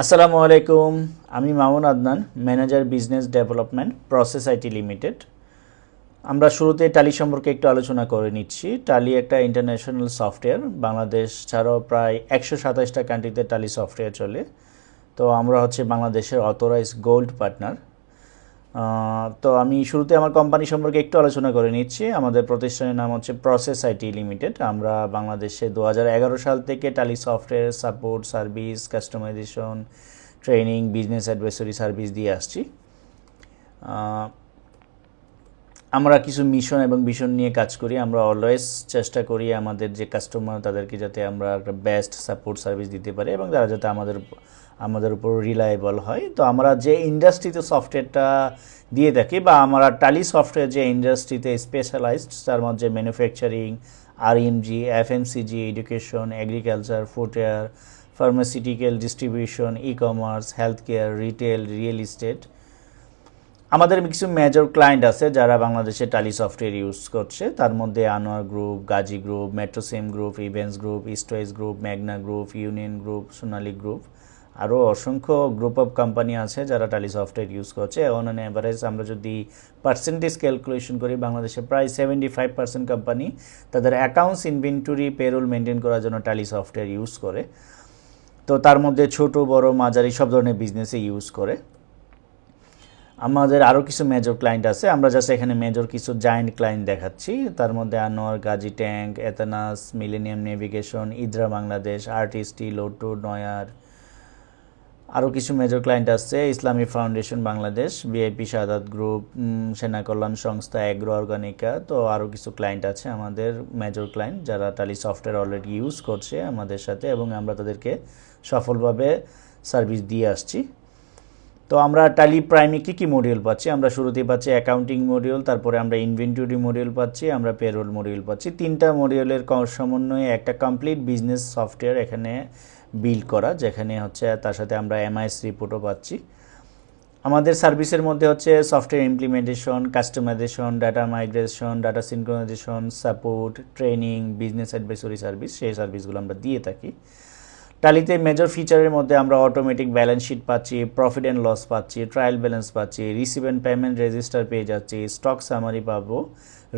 আসসালামু আলাইকুম। আমি Mamun Adnan, manager business development process IT limited. আমরা শুরুতে টালি সম্পর্কে একটু আলোচনা করে নিচ্ছি। টালি একটা ইন্টারন্যাশনাল সফটওয়্যার। বাংলাদেশ ছাড়াও প্রায় 127টা কান্ট্রিতে টালি সফটওয়্যার চলে। তো আমরা হচ্ছে বাংলাদেশের অথরাইজ গোল্ড পার্টনার। তো আমি শুরুতে আমার কোম্পানি সম্পর্কে একটু আলোচনা করে নিচ্ছি। আমাদের প্রতিষ্ঠানের নাম হচ্ছে প্রসেস আইটি লিমিটেড। আমরা বাংলাদেশে 2011 সাল থেকে Tally software support service, customisation, training, business advisory service দিয়ে আসছি। আমরা কিছু মিশন এবং ভিশন নিয়ে কাজ করি। আমরা অলওয়েজ চেষ্টা করি আমাদের যে কাস্টমার তাদেরকে যাতে আমরা একটা বেস্ট সাপোর্ট সার্ভিস দিতে পারি এবং তারা যাতে আমাদের উপর রিলায়েবল হয়। তো আমরা যে ইন্ডাস্ট্রিতে সফটওয়্যারটা দিয়ে থাকি বা আমরা টালি সফটওয়্যার যে ইন্ডাস্ট্রিতে স্পেশালাইজড, তার মধ্যে manufacturing, RMG, FMCG, education, agriculture, footwear, pharmaceutical, distribution, e commerce, health care, retail, real estate. আমাদের কিছু মেজর ক্লায়েন্ট আছে যারা বাংলাদেশে টালি সফটওয়্যার ইউজ করছে। তার মধ্যে Anwar group, Gazi group, Metrocem group, events group, east west group, মেঘনা group, union group, Sonali group, আরও অসংখ্য গ্রুপ অফ কোম্পানি আছে যারা টালি সফটওয়্যার ইউজ করছে। অন অ্যান অ্যাভারেজ আমরা যদি পার্সেন্টেজ ক্যালকুলেশন করি, বাংলাদেশে প্রায় 75% কোম্পানি তাদের অ্যাকাউন্টস, ইনভেন্টরি, পেরোল মেনটেন করার জন্য টালি সফটওয়্যার ইউজ করে। তো তার মধ্যে ছোট বড় মাঝারি সব ধরনের বিজনেসে ইউজ করে। আমাদের আরও কিছু মেজর ক্লায়েন্ট আছে। আমরা জাস্ট এখানে মেজর কিছু জায়েন্ট ক্লায়েন্ট দেখাচ্ছি। তার মধ্যে আনোয়ার, গাজী ট্যাঙ্ক, এথানাস, মিলেনিয়াম নেভিগেশন, ইদ্রা বাংলাদেশ, আর্টিস্টি, লোটো, নয়ার। আরও কিছু মেজর ক্লায়েন্ট আছে, Islami foundation Bangladesh, VIP Sadat group, Sena Kalyan সংস্থা, এগ্রো অর্গানিকা। তো আরও কিছু ক্লায়েন্ট আছে আমাদের মেজর ক্লায়েন্ট যারা টালি সফটওয়্যার অলরেডি ইউজ করছে আমাদের সাথে এবং আমরা তাদেরকে সফলভাবে সার্ভিস দিয়ে আসছি। তো আমরা টালি প্রাইমে কী কী মডিউল পাচ্ছি? আমরা শুরুতেই পাচ্ছি অ্যাকাউন্টিং মডিউল, তারপরে আমরা ইনভেন্টরি মডিউল পাচ্ছি, আমরা পেরোল মডিউল পাচ্ছি। তিনটা মডিউলের সমন্বয়ে একটা কমপ্লিট বিজনেস সফটওয়্যার এখানে বিল্ড করা, যেখানে হচ্ছে তার সাথে আমরা এমআইএস রিপোর্টও পাচ্ছি। আমাদের সার্ভিসের মধ্যে হচ্ছে software implementation, customisation, data migration, data synchronisation, support, training, business advisory service, সেই সার্ভিসগুলো আমরা দিয়ে থাকি। টালিতে মেজর ফিচারের মধ্যে আমরা অটোমেটিক ব্যালেন্স শিট পাচ্ছি, প্রফিট অ্যান্ড লস পাচ্ছি, ট্রায়াল ব্যালেন্স পাচ্ছি, রিসিভ অ্যান্ড পেমেন্ট রেজিস্টার পেয়ে যাচ্ছি, স্টক সামারি পাবো,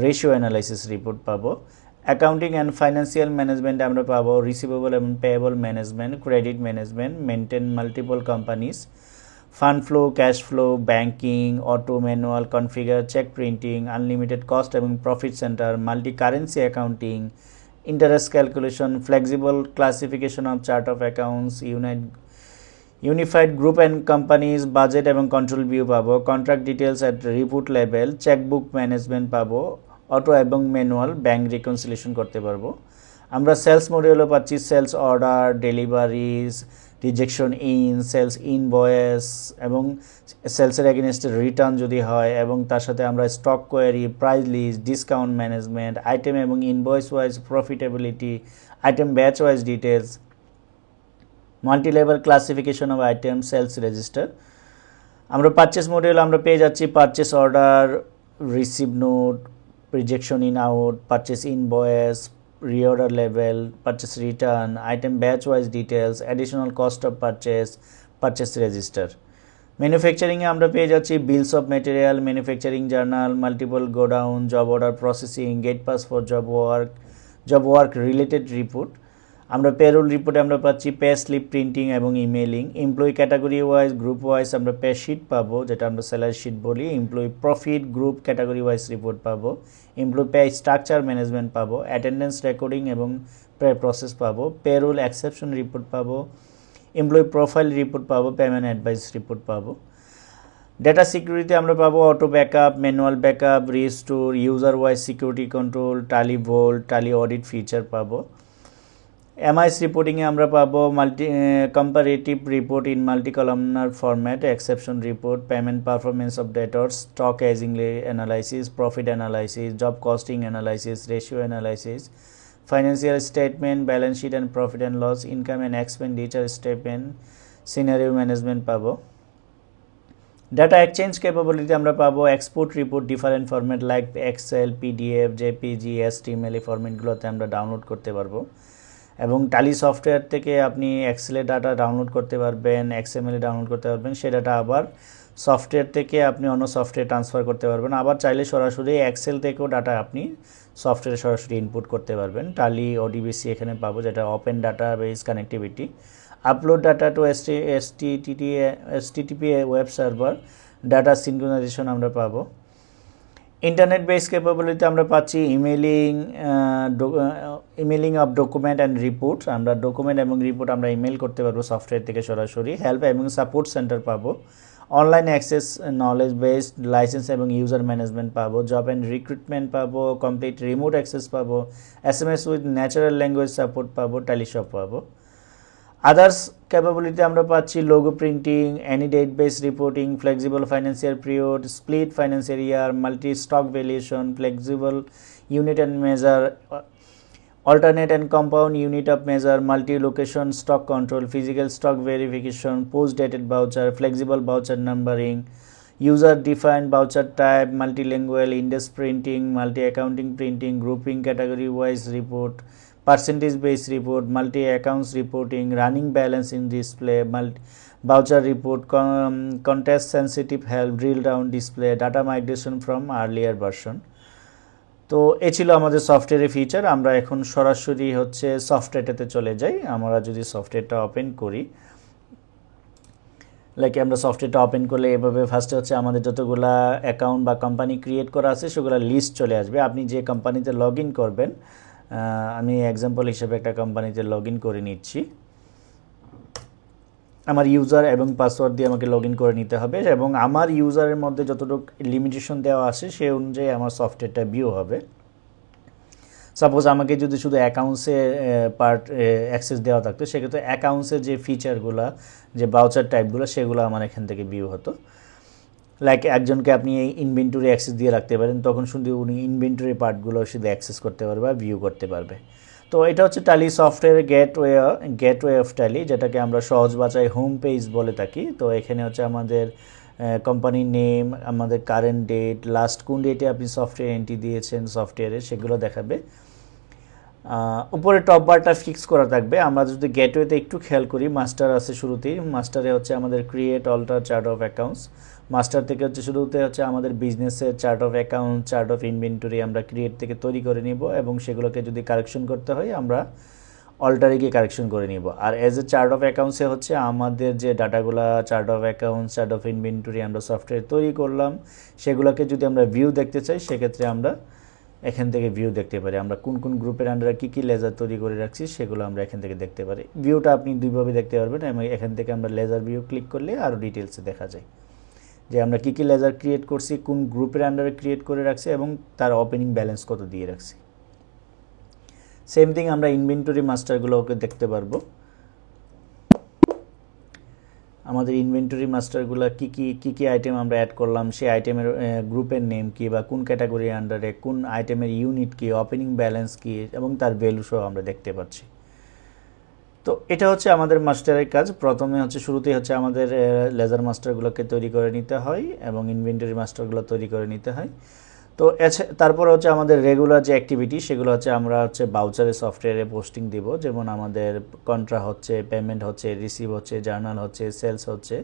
রেশিও অ্যানালাইসিস রিপোর্ট পাবো, অ্যাকাউন্টিং অ্যান্ড ফাইন্যান্সিয়াল ম্যানেজমেন্ট আমরা পাবো, রিসিভেবল এবং payable management, credit management, maintain multiple companies, fund flow, cash flow, banking, auto manual configure, cheque printing, unlimited cost এবং profit centre, multi currency accounting, interest calculation, flexible classification of chart of accounts, unified group and companies, budget এবং control view পাবো, contract details at report level, checkbook management পাবো, auto এবং manual bank reconciliation করতে পারবো। আমরা sales মডিউলও পাচ্ছি, sales order, deliveries, rejection in, sales invoice এবং সেলসের এগেনস্টে রিটার্ন যদি হয়, এবং তার সাথে আমরা stock query, price list, discount management, item এবং invoice wise profitability, item batch wise details, multi level classification of item, sales register. আমরা পারচেস মডিউল আমরা পেয়ে যাচ্ছি purchase order, receive note, rejection in out, purchase invoice, reorder level, purchase return, item batch wise details, additional cost of purchase, purchase register. ম্যানুফ্যাকচারিংয়ে আমরা পেয়ে যাচ্ছি bills of material, manufacturing journal, multiple godown, job order processing, gate pass for job work related report. আমরা payroll রিপোর্টে আমরা পাচ্ছি pay slip printing এবং emailing. Employee category wise, group wise আমরা পে শিট পাবো, যেটা আমরা স্যালারি শিট বলি। Employee profit, group category wise report পাবো। এমপ্লয়ি পে স্ট্রাকচার ম্যানেজমেন্ট পাবো, অ্যাটেন্ডেন্স রেকর্ডিং এবং পে প্রসেস পাবো, পেরোল এক্সেপশন রিপোর্ট পাবো, এমপ্লয়ি প্রোফাইল রিপোর্ট পাবো, পেমেন্ট অ্যাডভাইস রিপোর্ট পাবো। ডেটা সিকিউরিটি আমরা পাবো auto backup, manual backup, restore, user wise security control, Tally vault, Tally audit feature পাবো। MIS রিপোর্টিংয়ে আমরা পাবো comparative report in multi columnar format, exception report, payment performance of debtors, stock ageing analysis, profit analysis, job costing analysis, ratio analysis, financial statement, balance sheet and profit and loss, income and expenditure statement, scenario management পাবো। Data exchange capability আমরা পাবো export report, different format like Excel, PDF, JPG, HTML, এই ফরম্যাটগুলোতে আমরা download করতে পারবো। এবং টালি সফটওয়্যার থেকে আপনি এক্সেলের ডাটা ডাউনলোড করতে পারবেন, এক্সএমএল ডাউনলোড করতে পারবেন, সে ডাটা আবার সফটওয়্যার থেকে আপনি অন্য সফটওয়্যার ট্রান্সফার করতে পারবেন, আবার চাইলে সরাসরি এক্সেল থেকেও ডাটা আপনি সফটওয়্যারে সরাসরি ইনপুট করতে পারবেন। টালি ওডিবিসি এখানে পাবো, যেটা open data base connectivity. Upload data to STTP web server, data synchronisation আমরা পাবো। ইন্টারনেট বেস ক্যাপাবিলিটি আমরা পাচ্ছি emailing of document and report, আমরা ডকুমেন্ট এবং রিপোর্ট আমরা ইমেল করতে পারবো সফটওয়্যার থেকে সরাসরি। হেল্প এবং সাপোর্ট সেন্টার পাবো, online access, knowledge based, licence এবং ইউজার ম্যানেজমেন্ট পাবো, জব অ্যান্ড রিক্রুটমেন্ট পাবো, কমপ্লিট রিমোট অ্যাক্সেস পাবো, SMS with natural language support পাবো, টেলিশপ পাবো। আদার্স ক্যাপাবিলিটি আমরা পাচ্ছি logo printing, any date base reporting, flexible financial period, split financial year, multi stock valuation, flexible unit and measure, alternate and compound unit of measure, multi-location stock control, physical stock verification, post-dated voucher, flexible voucher numbering, user-defined voucher type, multilingual index printing, multi-accounting printing, grouping category-wise report, percentage-based report, multi-accounts reporting, running balance in display, voucher report, contest-sensitive help, drill-down display, data migration from earlier version। তো এই ছিল আমাদের সফটওয়্যারের feature. আমরা এখন সরাসরি হচ্ছে সফটওয়্যারটাতে চলে যাই। আমরা যদি সফটওয়্যারটা ওপেন করি, লাইক আমরা সফটওয়্যারটা ওপেন করলে এভাবে ফার্স্টে হচ্ছে আমাদের যতগুলা অ্যাকাউন্ট বা কোম্পানি ক্রিয়েট করা আছে সেগুলো লিস্ট চলে আসবে। আপনি যে কোম্পানিতে লগ ইন করবেন, আমি এক্সাম্পল হিসেবে একটা কোম্পানিতে লগ ইন করে নিচ্ছি। আমার ইউজার এবং পাসওয়ার্ড দিয়ে আমাকে লগ ইন করে নিতে হবে, এবং আমার ইউজারের মধ্যে যতটুকু লিমিটেশন দেওয়া আছে সে অনুযায়ী আমার সফটওয়্যারটা ভিউ হবে। সাপোজ আমাকে যদি শুধু অ্যাকাউন্টসে পার্ট অ্যাক্সেস দেওয়া থাকতো, সেক্ষেত্রে অ্যাকাউন্টসের যে ফিচারগুলো, যে বাউচার টাইপগুলো, সেগুলো আমার এখান থেকে ভিউ হতো। লাইক একজনকে আপনি এই ইনভেন্টরি অ্যাক্সেস দিয়ে রাখতে পারেন, তখন শুধু উনি ইনভেন্টরি পার্টগুলো শুধু অ্যাক্সেস করতে পারবে বা ভিউ করতে পারবে। তো এটা হচ্ছে টালি সফটওয়্যারের গেটওয়ে অফ টালি, যেটাকে আমরা সহজ ভাষায় হোম পেজ বলে থাকি। তো এখানে হচ্ছে আমাদের কোম্পানির নেম, আমাদের কারেন্ট ডেট, লাস্ট কোন ডেটে আপনি সফটওয়্যার এন্ট্রি দিয়েছেন সফটওয়্যারে, সেগুলো দেখাবে। উপরে টপ বারটা ফিক্স করা থাকবে। আমরা যদি গেটওয়েতে একটু খেয়াল করি, মাস্টার আছে শুরুতেই। মাস্টারে হচ্ছে আমাদের create alter chart of accounts. Master থেকে হচ্ছে শুরুতে হচ্ছে আমাদের বিজনেসের chart of account, chart of inventory আমরা ক্রিয়েট থেকে তৈরি করে নিব, এবং সেগুলোকে যদি কারেকশন করতে হয় আমরা অল্টারে গিয়ে কারেকশন করে নিব। আর এজ এ চার্ট অফ অ্যাকাউন্টসে হচ্ছে আমাদের যে ডাটাগুলো, chart of accounts, chart of inventory আমরা সফটওয়্যার তৈরি করলাম, সেগুলোকে যদি আমরা ভিউ দেখতে চাই, সেক্ষেত্রে আমরা এখান থেকে ভিউ দেখতে পারি। আমরা কোন কোন গ্রুপের আন্ডারে কী কী লেজার তৈরি করে রাখছি সেগুলো আমরা এখান থেকে দেখতে পারি। ভিউটা আপনি দুইভাবে দেখতে পারবেন, এবং এখান থেকে আমরা লেজার ভিউ ক্লিক করলে আরও ডিটেলসে দেখা যায় যে আমরা কী কী লেজার ক্রিয়েট করছি, কোন গ্রুপের আন্ডারে ক্রিয়েট করে রাখছি, এবং তার ওপেনিং ব্যালেন্স কত দিয়ে রাখছি। সেম থিং আমরা ইনভেন্টরি মাস্টারগুলোকে দেখতে পারবো। আমাদের ইনভেন্টরি মাস্টারগুলো কী কী আইটেম আমরা অ্যাড করলাম, সেই আইটেমের গ্রুপের নেম কী, বা কোন ক্যাটাগরির আন্ডারে কোন আইটেমের ইউনিট কী, ওপেনিং ব্যালেন্স কী, এবং তার ভ্যালু সহ আমরা দেখতে পাচ্ছি। তো এটা হচ্ছে আমাদের মাস্টারের কাজ। প্রথমে হচ্ছে শুরুতেই হচ্ছে আমাদের লেজার মাস্টারগুলোকে তৈরি করে নিতে হয়, এবং ইনভেন্টরি মাস্টারগুলো তৈরি করে নিতে হয়। তো তারপর হচ্ছে আমাদের রেগুলার যে অ্যাক্টিভিটি, সেগুলো হচ্ছে আমরা হচ্ছে বাউচারে সফটওয়্যারে পোস্টিং দিব। যেমন আমাদের কন্ট্রা হচ্ছে, পেমেন্ট হচ্ছে, রিসিভ হচ্ছে, জার্নাল হচ্ছে, সেলস হচ্ছে।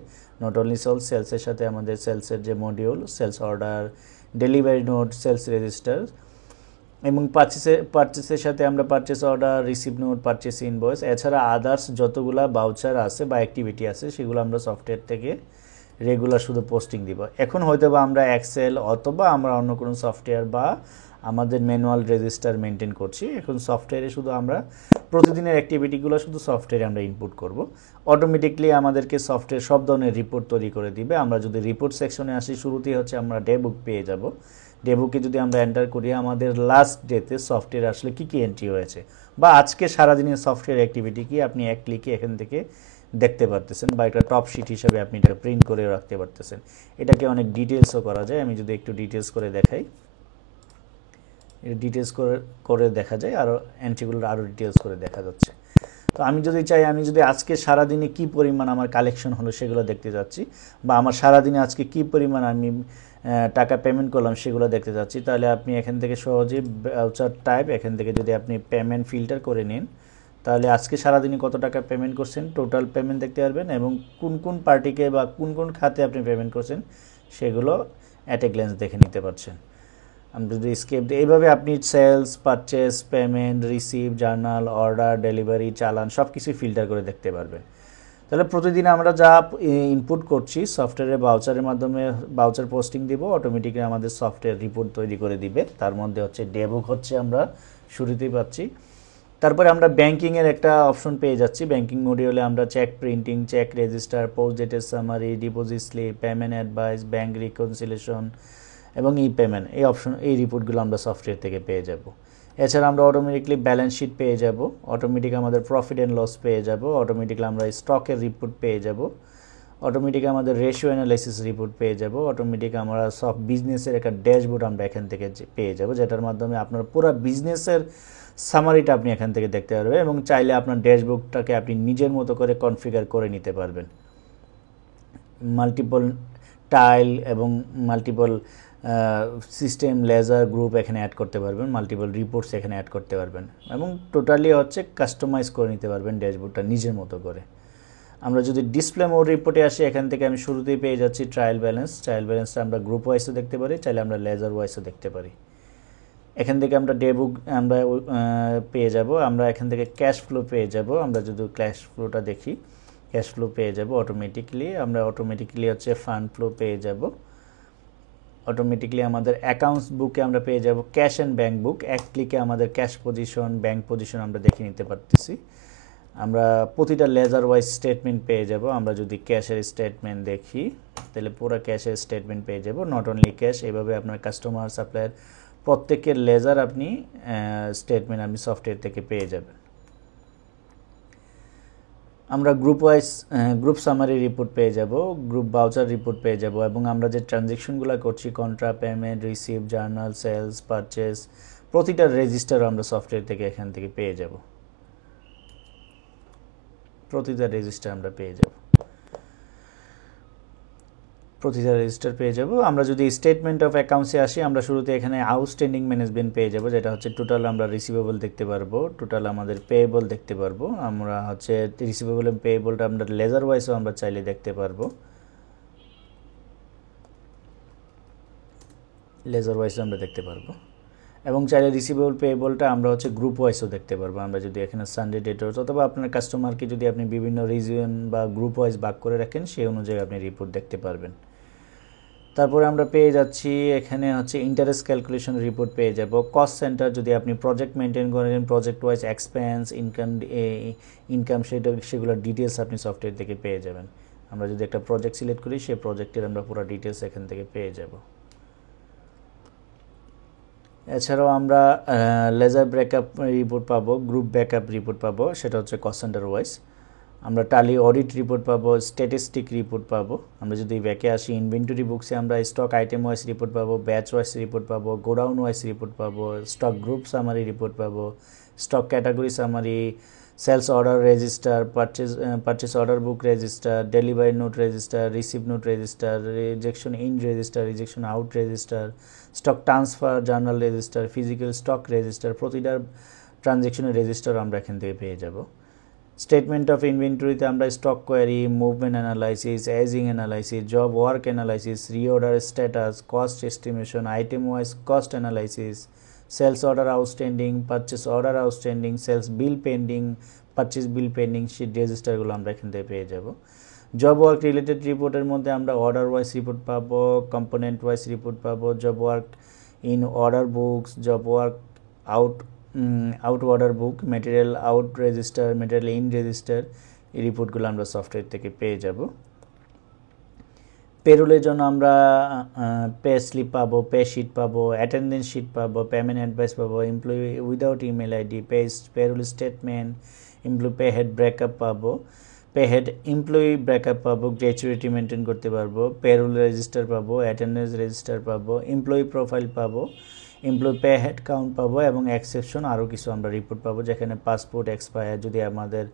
নট অনলি সেলসের সাথে আমাদের সেলসের যে module, sales order, delivery note, sales register, এবং পারচেসের সাথে আমরা purchase order, receive note, purchase invoice, এছাড়া আদার্স যতগুলা বাউচার আছে বা অ্যাক্টিভিটি আছে সেগুলো আমরা সফটওয়্যার থেকে রেগুলার শুধু পোস্টিং দিব। এখন হয়তো বা আমরা এক্সেল অথবা আমরা অন্য কোনো সফটওয়্যার বা আমাদের ম্যানুয়াল রেজিস্টার মেনটেন করছি, এখন সফটওয়্যারে শুধু আমরা প্রতিদিনের অ্যাক্টিভিটিগুলো শুধু সফটওয়্যারে আমরা ইনপুট করব। অটোমেটিকলি আমাদেরকে সফটওয়্যার সব ধরনের রিপোর্ট তৈরি করে দিবে। আমরা যদি রিপোর্ট সেকশনে আসি, শুরুতেই হচ্ছে আমরা ডে বুক পেয়ে যাব। ডে বুকে যদি আমরা এন্টার করি আমাদের লাস্ট ডেতে সফটওয়্যার আসলে কী কী এন্ট্রি হয়েছে, বা আজকে সারাদিনের সফটওয়্যার অ্যাক্টিভিটি কি, আপনি এক ক্লিকে এখান থেকে দেখতে পারতেছেন, বা একটা টপ শিট হিসাবে আপনি এটা প্রিন্ট করে রাখতে পারতেছেন। এটাকে অনেক ডিটেলসও করা যায়। আমি যদি একটু ডিটেলস করে দেখাই, ডিটেলস করে দেখা যায়, আরও এন্ট্রিগুলো আরও ডিটেলস করে দেখা যাচ্ছে। তো আমি যদি চাই, আমি যদি আজকে সারাদিনে কী পরিমাণ আমার কালেকশন হলো সেগুলো দেখতে যাচ্ছি, বা আমার সারাদিনে আজকে কী পরিমাণ আমি টাকা পেমেন্ট করলাম সেগুলো দেখতে যাচ্ছি, তাহলে আপনি এখান থেকে সহজেই ভাউচার টাইপ, এখান থেকে যদি আপনি পেমেন্ট ফিল্টার করে নিন, তাহলে আজকে সারাদিনে কত টাকা পেমেন্ট করছেন টোটাল পেমেন্ট দেখতে পারবেন, এবং কোন কোন পার্টিকে বা কোন কোন খাতে আপনি পেমেন্ট করছেন সেগুলো অ্যাট এ গ্ল্যান্স দেখে নিতে পারছেন। আমরা যদি স্কেপ দিই, এইভাবে আপনি sales, purchase, payment, receive, journal, order, delivery, চালান সব কিছুই ফিল্টার করে দেখতে পারবেন। তাহলে প্রতিদিন আমরা যা ইনপুট করছি সফটওয়্যারে বাউচারের মাধ্যমে বাউচার পোস্টিং দিব, অটোমেটিকলি আমাদের সফটওয়্যার রিপোর্ট তৈরি করে দিবে। তার মধ্যে হচ্ছে ডেবুক হচ্ছে আমরা শুরুতেই পাচ্ছি। তারপরে আমরা ব্যাংকিংয়ের একটা অপশন পেয়ে যাচ্ছি। ব্যাংকিং মডিউলে আমরা cheque printing, cheque register, post ডেটের summary, deposit slip, payment advice, bank reconciliation এবং ই পেমেন্ট, এই অপশন এই রিপোর্টগুলো আমরা সফটওয়্যার থেকে পেয়ে যাব। এছাড়া আমরা অটোমেটিকলি ব্যালেন্স শিট পেয়ে যাব, অটোমেটিক আমাদের প্রফিট অ্যান্ড লস পেয়ে যাব, অটোমেটিকলি আমরা স্টকের রিপোর্ট পেয়ে যাব, অটোমেটিক আমাদের রেশিও অ্যানালাইসিস রিপোর্ট পেয়ে যাব, অটোমেটিক আমরা সব বিজনেসের একটা ড্যাশবোর্ড আমরা এখান থেকে পেয়ে যাব, যেটার মাধ্যমে আপনার পুরো বিজনেসের সামারিটা আপনি এখান থেকে দেখতে পারবেন, এবং চাইলে আপনার ড্যাশবোর্ডটাকে আপনি নিজের মতো করে কনফিগার করে নিতে পারবেন। মাল্টিপল টাইল এবং মাল্টিপল সিস্টেম, লেজার, গ্রুপ এখানে অ্যাড করতে পারবেন, মাল্টিপল রিপোর্টস এখানে অ্যাড করতে পারবেন, এবং টোটালি হচ্ছে কাস্টমাইজ করে নিতে পারবেন ড্যাশবোর্ডটা নিজের মতো করে। আমরা যদি ডিসপ্লে মোড রিপোর্টে আসি, এখান থেকে আমি শুরুতেই পেয়ে যাচ্ছি ট্রায়াল ব্যালেন্স। ট্রায়াল ব্যালেন্সটা আমরা গ্রুপ ওয়াইসও দেখতে পারি, চাইলে আমরা লেজার ওয়াইসও দেখতে পারি। এখান থেকে আমরা ডেবুক আমরা পেয়ে যাব, আমরা এখান থেকে ক্যাশ ফ্লো পেয়ে যাব। আমরা যদি ক্যাশ ফ্লোটা দেখি, ক্যাশ ফ্লো পেয়ে যাব অটোমেটিকলি। আমরা অটোমেটিকলি হচ্ছে ফান্ড ফ্লো পেয়ে যাব, অটোমেটিকলি আমাদের অ্যাকাউন্টস বুকে আমরা পেয়ে যাব ক্যাশ অ্যান্ড ব্যাঙ্ক বুক। এক ক্লিকে আমাদের ক্যাশ পজিশন, ব্যাঙ্ক পজিশন আমরা দেখে নিতে পারতেছি। আমরা প্রতিটা লেজার ওয়াইজ স্টেটমেন্ট পেয়ে যাব। আমরা যদি ক্যাশের স্টেটমেন্ট দেখি, তাহলে পুরো ক্যাশের স্টেটমেন্ট পেয়ে যাব, নট অনলি ক্যাশ। এইভাবে আপনার কাস্টমার, সাপ্লায়ার প্রত্যেকের লেজার আপনি স্টেটমেন্ট আপনি সফটওয়্যার থেকে পেয়ে যাবেন। আমরা group wise group summary report পেয়ে যাব, গ্রুপ বাউচার রিপোর্ট পেয়ে যাব, এবং আমরা যে ট্রানজ্যাকশনগুলো করছি contra, payment, receive, journal, sales, purchase, প্রতিটা রেজিস্টার আমরা সফটওয়্যার থেকে এখান থেকে পেয়ে যাব, প্রতিটা রেজিস্টার আমরা পেয়ে যাব, প্রতিটা রেজিস্টার পেয়ে যাব। আমরা যদি স্টেটমেন্ট অফ অ্যাকাউন্টসে আসি, আমরা শুরুতে এখানে আউটস্ট্যান্ডিং ম্যানেজমেন্ট পেয়ে যাব, যেটা হচ্ছে টোটাল আমরা রিসিভেবল দেখতে পারবো, টোটাল আমাদের পেয়েবল দেখতে পারবো। আমরা হচ্ছে রিসিভেবল এবং পেয়েবলটা আমরা লেজার ওয়াইজও আমরা চাইলে দেখতে পারবো, লেজার ওয়াইজও আমরা দেখতে পারবো, এবং চাইলে রিসিভেবল পেয়েবলটা আমরা হচ্ছে গ্রুপ ওয়াইজও দেখতে পারবো। আমরা যদি এখানে সানডে ডেটর্স অথবা আপনার কাস্টমারকে যদি আপনি বিভিন্ন রিজিয়ন বা গ্রুপ ওয়াইজ ভাগ করে রাখেন, সেই অনুযায়ী আপনি রিপোর্ট দেখতে পারবেন। তারপরে আমরা পেয়ে যাচ্ছি এখানে হচ্ছে ইন্টারেস্ট ক্যালকুলেশন রিপোর্ট পেয়ে যাব। কস্ট সেন্টার, যদি আপনি প্রজেক্ট মেনটেন করেন, প্রজেক্ট ওয়াইজ এক্সপেন্স, ইনকাম সেগুলোর ডিটেলস আপনি সফটওয়্যার থেকে পেয়ে যাবেন। আমরা যদি একটা প্রজেক্ট সিলেক্ট করি, সেই প্রজেক্টের আমরা পুরো ডিটেলস এখান থেকে পেয়ে যাব। এছাড়াও আমরা লেজার ব্রেকআপ রিপোর্ট পাবো, গ্রুপ ব্যাকআপ রিপোর্ট পাবো, সেটা হচ্ছে কস্ট সেন্টার ওয়াইজ। আমরা টালি অডিট রিপোর্ট পাবো, স্ট্যাটিস্টিক রিপোর্ট পাবো। আমরা যদি ব্যাকে আসি, ইনভেন্টরি বুকসে আমরা স্টক আইটেম ওয়াইজ রিপোর্ট পাবো, ব্যাচ ওয়াইজ রিপোর্ট পাবো, গোডাউন ওয়াইজ রিপোর্ট পাবো, স্টক গ্রুপ সামারি রিপোর্ট পাবো, stock category summary, sales order register, purchase order book register, delivery note register, receive note register, rejection in register, rejection out register, stock transfer journal register, physical stock register, প্রতিটা ট্রানজ্যাকশনের register আমরা এখান থেকে পেয়ে যাব। Statement of ইনভেন্টরিতে আমরা stock query, movement analysis, ageing analysis, job work analysis, reorder status, cost estimation, item wise cost analysis, sales order outstanding, purchase order outstanding, sales bill pending, purchase bill pending, সেই রেজিস্টারগুলো আমরা এখান থেকে পেয়ে যাব। Job work related রিপোর্টের মধ্যে আমরা অর্ডার ওয়াইজ রিপোর্ট পাবো, কম্পোনেন্ট ওয়াইজ রিপোর্ট পাবো, job work in order books, job work out order book, material out register, material in register, এই রিপোর্টগুলো আমরা সফটওয়্যার থেকে পেয়ে যাব। পেরোলের জন্য আমরা পে স্লিপ পাবো, পে শিট পাবো, অ্যাটেন্ডেন্স শিট পাবো, পেমেন্ট অ্যাডভাইস পাবো, employee without email ID, payroll statement, employee pay head breakup পাবো, পে হেড এমপ্লয়ি ব্রেকআপ পাবো, গ্র্যাচুইটি মেনটেন করতে পারবো, পেরোল রেজিস্টার পাবো, অ্যাটেন্ডেন্স রেজিস্টার পাবো, এমপ্লয়ি প্রোফাইল পাবো, এমপ্লয়ি পে হেড কাউন্ট পাবো, এবং এক্সেপশন আরও কিছু আমরা রিপোর্ট পাবো, যেখানে পাসপোর্ট এক্সপায়ার, যদি আমাদের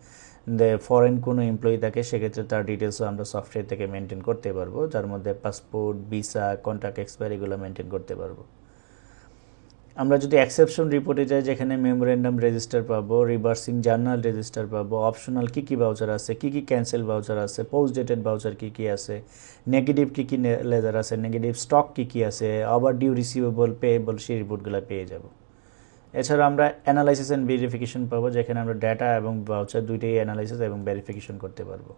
ফরেন কোনো এমপ্লয়ি থাকে সেক্ষেত্রে তার ডিটেলসও আমরা সফটওয়্যার থেকে মেনটেন করতে পারবো, যার মধ্যে পাসপোর্ট, ভিসা, কন্ট্রাক্ট এক্সপায়ার এগুলো মেনটেন করতে পারবো। আমরা যদি এক্সেপশন রিপোর্টে যাই, যেখানে মেমোরেন্ডাম রেজিস্টার পাবো, রিভার্সিং জার্নাল রেজিস্টার পাবো, অপশনাল কী কী ভাউচার আছে, কী কী ক্যান্সেল ভাউচার আছে, পোস্ট ডেটেড ভাউচার কী কী আছে, নেগেটিভ কী কী লেজার আছে, নেগেটিভ স্টক কী কী আছে, আবার ডিউ রিসিভেবল পেয়েবল, সেই রিপোর্টগুলো পেয়ে যাব। এছাড়া আমরা অ্যানালাইসিস অ্যান্ড ভেরিফিকেশন পাবো, যেখানে আমরা ডেটা এবং ভাউচার দুইটাই অ্যানালাইসিস এবং ভেরিফিকেশন করতে পারবো।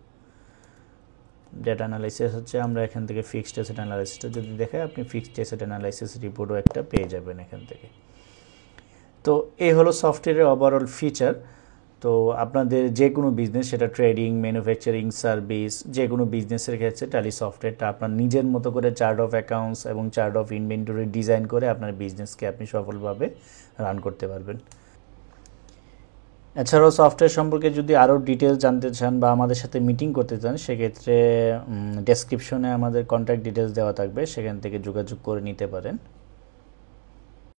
ডেটা অ্যানালাইসিস হচ্ছে আমরা এখান থেকে ফিক্সড অ্যাসেট অ্যানালাইসিসটা যদি দেখে, আপনি ফিক্সড অ্যাসেট অ্যানালাইসিস রিপোর্টও একটা পেয়ে যাবেন এখান থেকে। তো এই হলো সফটওয়্যারের ওভারঅল ফিচার। তো আপনাদের যে কোনো বিজনেস, সেটা ট্রেডিং, ম্যানুফ্যাকচারিং, সার্ভিস, যে কোনো বিজনেসের ক্ষেত্রে ট্যালি সফটওয়্যারটা আপনার নিজের মতো করে চার্ট অফ অ্যাকাউন্টস এবং চার্ট অফ ইনভেন্টরি ডিজাইন করে আপনার বিজনেসকে আপনি সফলভাবে রান করতে পারবেন। এছাড়াও সফটওয়্যার সম্পর্কে যদি আরও ডিটেলস জানতে চান বা আমাদের সাথে মিটিং করতে চান, সেক্ষেত্রে ডেসক্রিপশনে আমাদের কন্ট্যাক্ট ডিটেলস দেওয়া থাকবে, সেখান থেকে যোগাযোগ করে নিতে পারেন।